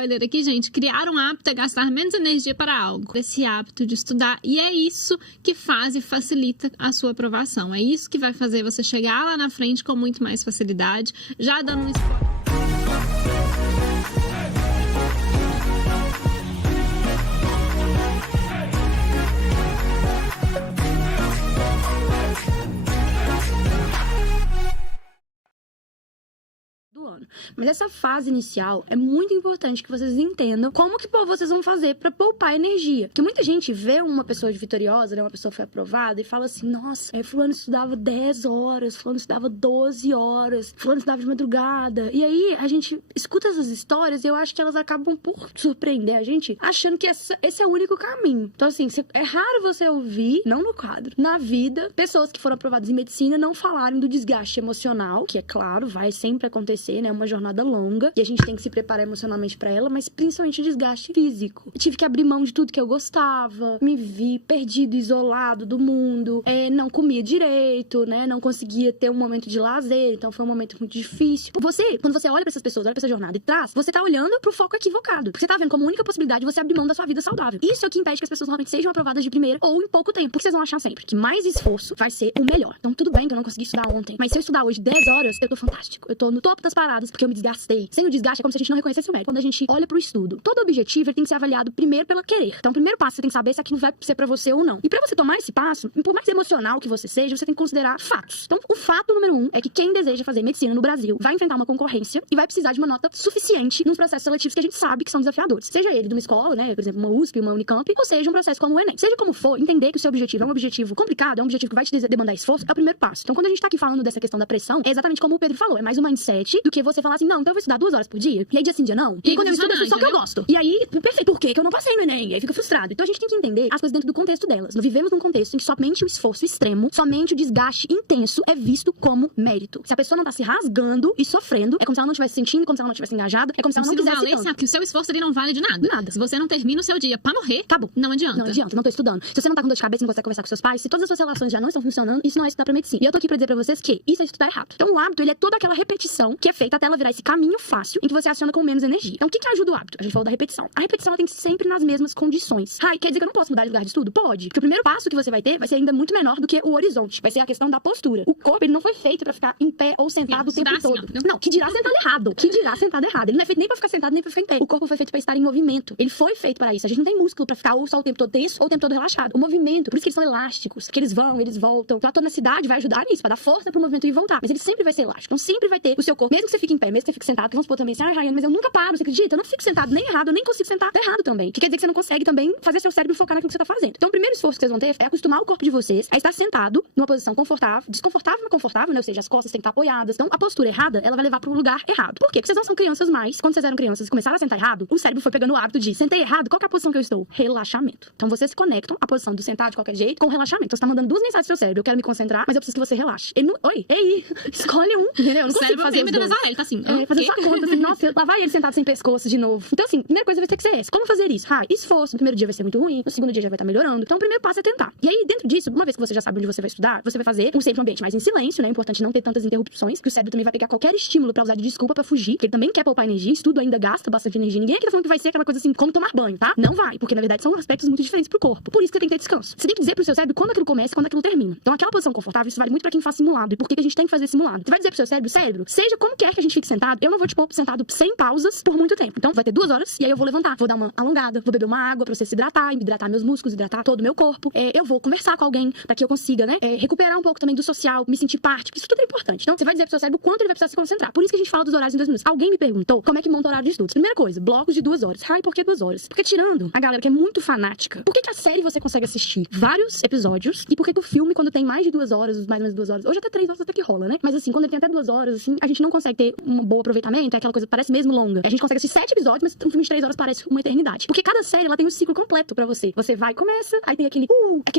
spoiler aqui, gente. Criar um hábito é gastar menos energia para algo. Esse hábito de estudar. E é isso que faz e facilita a sua aprovação. É isso que vai fazer você chegar lá na frente com muito mais facilidade. Já dando um spoiler. Ano. Mas essa fase inicial é muito importante que vocês entendam como que vocês vão fazer pra poupar energia. Porque muita gente vê uma pessoa vitoriosa, né, uma pessoa que foi aprovada e fala assim, nossa, fulano estudava 10 horas, fulano estudava 12 horas, fulano estudava de madrugada. E aí a gente escuta essas histórias e eu acho que elas acabam por surpreender a gente, achando que esse é o único caminho. Então assim, é raro você ouvir, não no quadro, na vida, pessoas que foram aprovadas em medicina não falarem do desgaste emocional, que é claro, vai sempre acontecer, né? É uma jornada longa e a gente tem que se preparar emocionalmente pra ela, mas principalmente o desgaste físico. Eu tive que abrir mão de tudo que eu gostava, me vi perdido, isolado do mundo, não comia direito, né? Não conseguia ter um momento de lazer, então foi um momento muito difícil. Quando você olha pra essas pessoas, olha pra essa jornada e traz, você tá olhando pro foco equivocado, porque você tá vendo como única possibilidade você abrir mão da sua vida saudável. Isso é o que impede que as pessoas realmente sejam aprovadas de primeira ou em pouco tempo, porque vocês vão achar sempre que mais esforço vai ser o melhor. Então tudo bem que eu não consegui estudar ontem, mas se eu estudar hoje 10 horas, eu tô fantástico. Eu tô no topo das paradas, porque eu me desgastei. Sem o desgaste é como se a gente não reconhecesse o mérito. Quando a gente olha pro estudo, todo objetivo ele tem que ser avaliado primeiro pela querer. Então o primeiro passo você tem que saber se aquilo vai ser pra você ou não. E pra você tomar esse passo, por mais emocional que você seja, você tem que considerar fatos. Então o fato número 1 é que quem deseja fazer medicina no Brasil vai enfrentar uma concorrência e vai precisar de uma nota suficiente nos processos seletivos que a gente sabe que são desafiadores. Seja ele de uma escola, né, por exemplo, uma USP, uma Unicamp, ou seja um processo como o Enem. Seja como for, entender que o seu objetivo é um objetivo complicado, é um objetivo que vai te demandar esforço, é o primeiro passo. Então quando a gente tá aqui falando dessa questão da pressão, é exatamente como o Pedro falou, é mais um mindset do que você falar assim, não, então eu vou estudar 2 horas por dia, e aí dia sim, dia não. E aí quando eu estudo, só que eu gosto. E aí, perfeito, por que eu não passei no Enem? E aí fica frustrado. Então a gente tem que entender as coisas dentro do contexto delas. Nós vivemos num contexto em que somente o esforço extremo, somente o desgaste intenso é visto como mérito. Se a pessoa não tá se rasgando e sofrendo, é como se ela não estivesse sentindo, como se ela não estivesse engajada, é como se ela não quisesse tanto. Que o seu esforço ali não vale de nada. Nada. Se você não termina o seu dia pra morrer, acabou. Não adianta. Não adianta, não tô estudando. Se você não tá com dor de cabeça e não consegue conversar com seus pais, se todas as suas relações já não estão funcionando, isso não é estudar pra medicina. E eu tô aqui pra dizer pra vocês que isso é estudar errado. Então o hábito, ele é toda aquela repetição que é feita até ela virar esse caminho fácil em que você aciona com menos energia. Então o que ajuda o hábito? A gente falou da repetição. A repetição ela tem que ser sempre nas mesmas condições. Quer dizer que eu não posso mudar de lugar de estudo? Pode. Porque o primeiro passo que você vai ter vai ser ainda muito menor do que o horizonte. Vai ser a questão da postura. O corpo, ele não foi feito pra ficar em pé ou sentado o tempo todo. Não, que dirá sentado errado. Que dirá sentado errado. Ele não é feito nem pra ficar sentado, nem pra ficar em pé. O corpo foi feito pra estar em movimento. Ele foi feito para isso. A gente não tem músculo pra ficar ou só o tempo todo tenso ou o tempo todo relaxado. O movimento, por isso que eles são elásticos, que eles vão, eles voltam. Então a tonicidade vai ajudar nisso, pra dar força pro movimento e voltar. Mas ele sempre vai ser elástico. Então sempre vai ter o seu corpo, mesmo que você fique em pé, mesmo que você fique sentado, que vamos supor também assim, Rayane, mas eu nunca paro, você acredita? Eu não fico sentado nem errado, eu nem consigo sentar errado também. Que quer dizer que você não consegue também fazer seu cérebro focar naquilo que você tá fazendo. Então o primeiro esforço que vocês vão ter é acostumar o corpo de vocês a estar sentado numa posição confortável, desconfortável, mas confortável, né? Ou seja, as costas têm que estar apoiadas. Então a postura errada, ela vai levar pro lugar errado. Por quê? Porque vocês não são crianças mais. Quando vocês eram crianças e começaram a sentar errado, o cérebro foi pegando o hábito de sentei errado, qual que é a posição que eu estou? Relaxamento. Então vocês se conectam à posição do sentar de qualquer jeito com relaxamento. Então você tá mandando 2 mensagens pro seu cérebro, eu quero me concentrar, mas eu preciso que você relaxe. Ele não... Oi, ei, escolhe um, entendeu? Eu não consigo fazer os dois. Ele tá assim, fazer sua conta, assim, nossa, lá vai ele sentado sem pescoço de novo. Então assim, primeira coisa vai ter que ser essa. Como fazer isso? Esforço. No primeiro dia vai ser muito ruim, no segundo dia já vai estar melhorando. Então o primeiro passo é tentar. E aí, dentro disso, uma vez que você já sabe onde você vai estudar, você vai fazer sempre um ambiente mais em silêncio, né? É importante não ter tantas interrupções, que o cérebro também vai pegar qualquer estímulo pra usar de desculpa pra fugir, que ele também quer poupar energia, estudo ainda gasta bastante energia. Ninguém aqui tá falando que vai ser aquela coisa assim, como tomar banho, tá? Não vai, porque na verdade são aspectos muito diferentes pro corpo. Por isso que você tem que ter descanso. Você tem que dizer pro seu cérebro quando aquilo começa e quando aquilo termina. Então aquela posição confortável, isso vale muito pra quem faz simulado. E por que a gente tem que fazer simulado? Você vai dizer pro seu cérebro, seja como quer que a gente fique sentado, eu não vou te pôr sentado sem pausas por muito tempo. Então vai ter 2 horas e aí eu vou levantar, vou dar uma alongada, vou beber uma água pra você se hidratar, hidratar meus músculos, hidratar todo o meu corpo. Eu vou conversar com alguém pra que eu consiga, né, recuperar um pouco também do social, me sentir parte, porque isso tudo é importante. Então você vai dizer pro seu cérebro quanto ele vai precisar se concentrar. Por isso que a gente fala dos horários em 2 minutos. Alguém me perguntou como é que monta o horário de estudos. Primeira coisa, blocos de 2 horas. Por que 2 horas? Porque tirando a galera que é muito fanática, por que a série você consegue assistir vários episódios e por que o filme, quando tem mais de 2 horas, mais ou menos 2 horas, hoje até 3 horas até que rola, né? Mas assim, quando ele tem até 2 horas, assim, a gente não consegue ter um bom aproveitamento, é aquela coisa que parece mesmo longa. A gente consegue assistir 7 episódios, mas um filme de 3 horas parece uma eternidade. Porque cada série, ela tem um ciclo completo pra você. Você vai, começa, aí tem aquele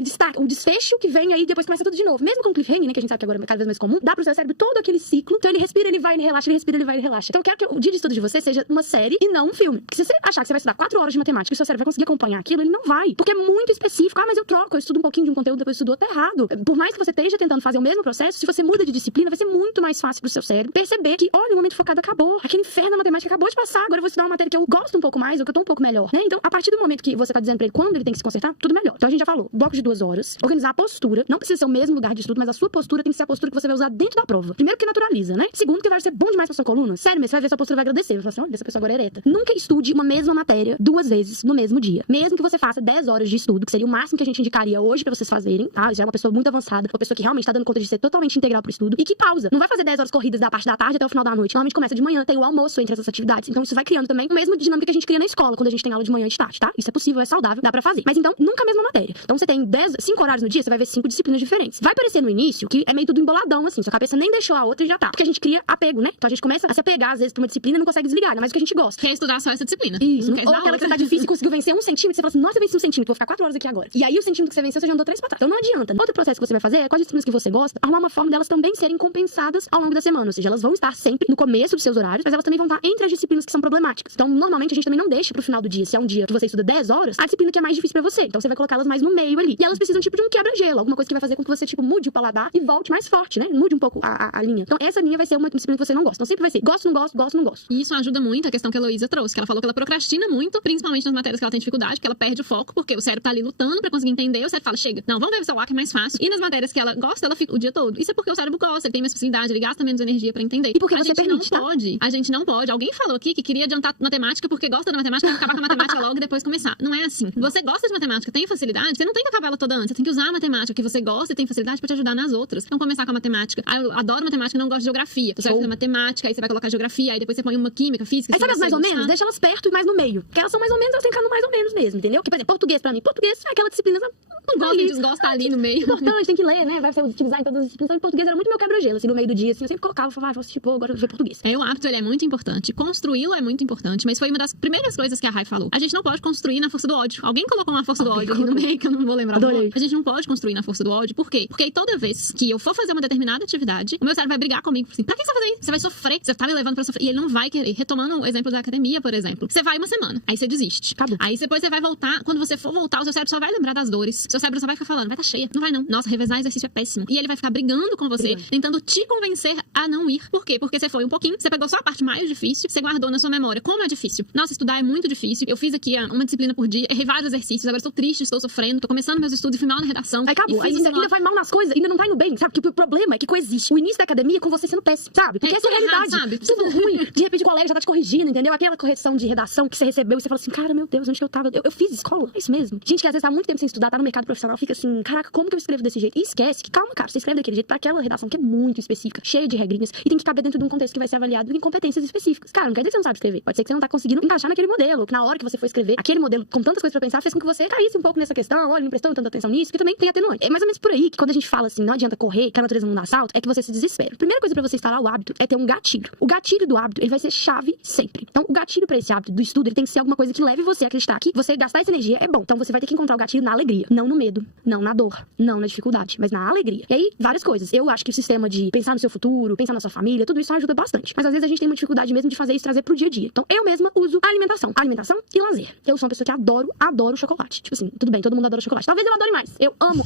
destaque, o desfecho que vem aí, depois começa tudo de novo. Mesmo com o cliffhanger, né, que a gente sabe que agora é cada vez mais comum, dá pro seu cérebro todo aquele ciclo. Então ele respira, ele vai, ele relaxa, ele respira, ele vai, ele relaxa. Então eu quero que o dia de estudo de você seja uma série e não um filme. Porque se você achar que você vai estudar 4 horas de matemática e o seu cérebro vai conseguir acompanhar aquilo, ele não vai. Porque é muito específico. Mas eu troco, eu estudo um pouquinho de um conteúdo, depois eu estudo outro errado. Por mais que você esteja tentando fazer o mesmo processo, se você muda de disciplina, vai ser muito mais fácil pro seu cérebro perceber que, olha, o momento focada acabou. Aquele inferno da matemática acabou de passar. Agora eu vou estudar uma matéria que eu gosto um pouco mais, ou que eu tô um pouco melhor, né? Então, a partir do momento que você tá dizendo pra ele quando ele tem que se consertar, tudo melhor. Então a gente já falou, bloco de 2 horas, organizar a postura, não precisa ser o mesmo lugar de estudo, mas a sua postura tem que ser a postura que você vai usar dentro da prova. Primeiro que naturaliza, né? Segundo que vai ser bom demais pra sua coluna. Sério, mas você vai ver sua postura vai agradecer. Vai falar assim, olha, essa pessoa agora é ereta. Nunca estude uma mesma matéria 2 vezes no mesmo dia. Mesmo que você faça 10 horas de estudo, que seria o máximo que a gente indicaria hoje pra vocês fazerem, tá? Já é uma pessoa muito avançada, uma pessoa que realmente tá dando conta de ser totalmente integral pro estudo e que pausa. Não vai fazer 10 horas corridas da parte da tarde até o final da noite. Normalmente começa de manhã, tem o almoço entre essas atividades. Então isso vai criando também o mesmo dinâmica que a gente cria na escola, quando a gente tem aula de manhã e de tarde, tá? Isso é possível, é saudável, dá pra fazer. Mas então, nunca a mesma matéria. Então você tem 5 horários no dia, você vai ver 5 disciplinas diferentes. Vai parecer no início que é meio tudo emboladão, assim, sua cabeça nem deixou a outra e já tá. Porque a gente cria apego, né? Então a gente começa a se apegar, às vezes, pra uma disciplina e não consegue desligar, ainda mais o que a gente gosta. Quer estudar só essa disciplina. Isso. Ou aquela que você tá difícil e conseguiu vencer 1 centímetro, você fala assim, nossa, eu venci 1 centímetro, vou ficar 4 horas aqui agora. E aí o centímetro que você venceu, você já andou 3 pra trás. Então não adianta. Outro processo que você vai fazer é, com as disciplinas que você gosta, arrumar uma forma delas também serem compensadas ao longo da semana. Ou seja, elas vão estar sempre no começo dos seus horários, mas elas também vão estar entre as disciplinas que são problemáticas. Então, normalmente, a gente também não deixa pro final do dia, se é um dia que você estuda 10 horas, a disciplina que é mais difícil pra você. Então, você vai colocá-las mais no meio ali. E elas precisam, tipo, de um quebra-gelo, alguma coisa que vai fazer com que você, tipo, mude o paladar e volte mais forte, né? Mude um pouco a linha. Então, essa linha vai ser uma disciplina que você não gosta. Então, sempre vai ser gosto, não gosto, gosto, não gosto. E isso ajuda muito a questão que a Heloísa trouxe, que ela falou que ela procrastina muito, principalmente nas matérias que ela tem dificuldade, porque ela perde o foco, porque o cérebro tá ali lutando pra conseguir entender, o cérebro fala, chega, não, vamos ver o celular que é mais fácil. E nas matérias que ela gosta, ela fica o dia todo. Isso é porque o cérebro gosta, ele tem mais facilidade, ele gasta menos energia pra entender. E porque você permite, tá? A gente não pode. Alguém falou aqui que queria adiantar matemática porque gosta da matemática e acabar com a matemática logo e depois começar. Não é assim. Você gosta de matemática, tem facilidade, você não tem que acabar ela toda antes. Você tem que usar a matemática que você gosta e tem facilidade pra te ajudar nas outras. Então começar com a matemática. Ah, eu adoro matemática, não gosto de geografia. Então, você vai fazer matemática, aí você vai colocar geografia, aí depois você põe uma química, física. Aí sabe as mais ou menos? Deixa elas perto e mais no meio. Porque elas são mais ou menos, elas têm que ficar no mais ou menos mesmo, entendeu? Que, por exemplo, português pra mim. Português é aquela disciplina. Não gosta e desgosta ali no meio. Importante, tem que ler, né? Vai ser utilizar em todas as disciplinas. Então, português era muito meu quebra-gelo, assim, no meio do dia, assim. Eu sempre colocava, falava, vou assistir, agora eu vou ver português. O hábito, ele é muito importante. Construí-lo é muito importante, mas foi uma das primeiras coisas que a Rai falou. A gente não pode construir na força do ódio. Alguém colocou uma força do ódio aqui no meio, que eu não vou lembrar. A gente não pode construir na força do ódio. Por quê? Porque aí toda vez que eu for fazer uma determinada atividade, o meu cérebro vai brigar comigo. Assim, pra que você vai fazer isso? Você vai sofrer. Você tá me levando pra sofrer. E ele não vai querer. Retomando o exemplo da academia, por exemplo. Você vai uma semana, aí você desiste. Acabou. Aí depois você vai voltar. Quando você for voltar, o seu cérebro só vai lembrar das dores. Seu cérebro só vai ficar falando, vai tá cheia. Não vai não. Nossa, revezar exercício é péssimo. E ele vai ficar brigando com você, tentando te convencer a não ir. Por quê? Porque você foi um pouquinho, você pegou só a parte mais difícil, você guardou na sua memória. Como é difícil? Nossa, estudar é muito difícil. Eu fiz aqui uma disciplina por dia, errei vários exercícios, agora estou triste, estou sofrendo, tô começando meus estudos e fui mal na redação. Aí acabou. Aí você ainda vai mal nas coisas, ainda não tá indo bem, sabe? Porque o problema é que coexiste o início da academia com você sendo péssimo, sabe? Porque essa é a realidade. Sabe? Tudo ruim. De repente o colega já tá te corrigindo, entendeu? Aquela correção de redação que você recebeu e você fala assim, cara, meu Deus, onde que eu tava? Eu fiz escola, é isso mesmo. Gente que às vezes tá muito tempo sem estudar, tá no mercado profissional, fica assim, caraca, como que eu escrevo desse jeito? E esquece que, calma, cara, você escreve daquele jeito pra aquela redação que é muito específica, cheia de regrinhas, e tem que caber dentro de um contexto que vai ser avaliado em competências específicas. Cara, não quer dizer que você não sabe escrever. Pode ser que você não tá conseguindo encaixar naquele modelo, que na hora que você for escrever, aquele modelo com tantas coisas pra pensar, fez com que você caísse um pouco nessa questão, olha, não prestou tanta atenção nisso, que também tem atenuante. É mais ou menos por aí que quando a gente fala assim, não adianta correr, que a natureza não dá salto, é que você se desespera. A primeira coisa pra você instalar o hábito é ter um gatilho. O gatilho do hábito, ele vai ser chave sempre. Então, o gatilho pra esse hábito do estudo, ele tem que ser alguma coisa que leve você a acreditar que você gastar essa energia é bom. Então, você vai ter que encontrar o gatilho na alegria, não no medo, não na dor, não na dificuldade, mas na alegria. E aí, várias coisas. Eu acho que o sistema de pensar no seu futuro, pensar na sua família, tudo isso ajuda bastante. Mas às vezes a gente tem uma dificuldade mesmo de fazer isso, trazer pro dia a dia. Então, eu mesma uso alimentação. Alimentação e lazer. Eu sou uma pessoa que adoro chocolate. Tipo assim, tudo bem, todo mundo adora chocolate. Talvez eu adore mais. Eu amo.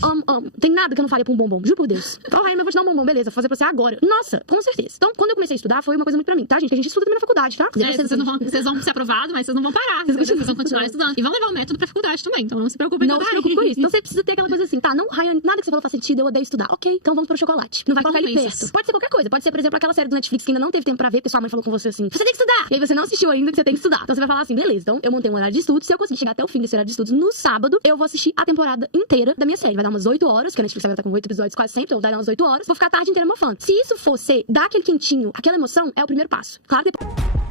Tem nada que eu não faria pra um bombom, juro por Deus. Então, Raíma, eu vou te dar um bombom, beleza, vou fazer pra você agora. Nossa, com certeza. Então, quando eu comecei a estudar, foi uma coisa muito pra mim, tá, gente? Que a gente estuda também na faculdade, tá? Vocês vão ser aprovados, mas vocês não vão parar. Vocês vão continuar estudando. E vão levar o método pra faculdade também, então não se preocupem com isso. Não se preocupe com isso. Então, você precisa ter aquela coisa assim, tá, não, Raíma, nada que você falou faz sentido, eu odeio estudar. Ok, então vamos pro chocolate. Não vai colocar ele perto. Pode ser qualquer coisa. Pode ser, por exemplo, aquela série do Netflix que ainda não teve tempo pra ver, porque sua mãe falou com você assim, você tem que estudar. E aí você não assistiu ainda que você tem que estudar. Então você vai falar assim, beleza, então eu montei um horário de estudos. Se eu conseguir chegar até o fim desse horário de estudos no sábado, eu vou assistir a temporada inteira da minha série. Vai dar umas 8 horas, porque a Netflix vai estar com 8 episódios quase sempre, então vai dar umas 8 horas. Vou ficar a tarde inteira mofando. Se isso for ser dar aquele quentinho, aquela emoção, é o primeiro passo. Claro que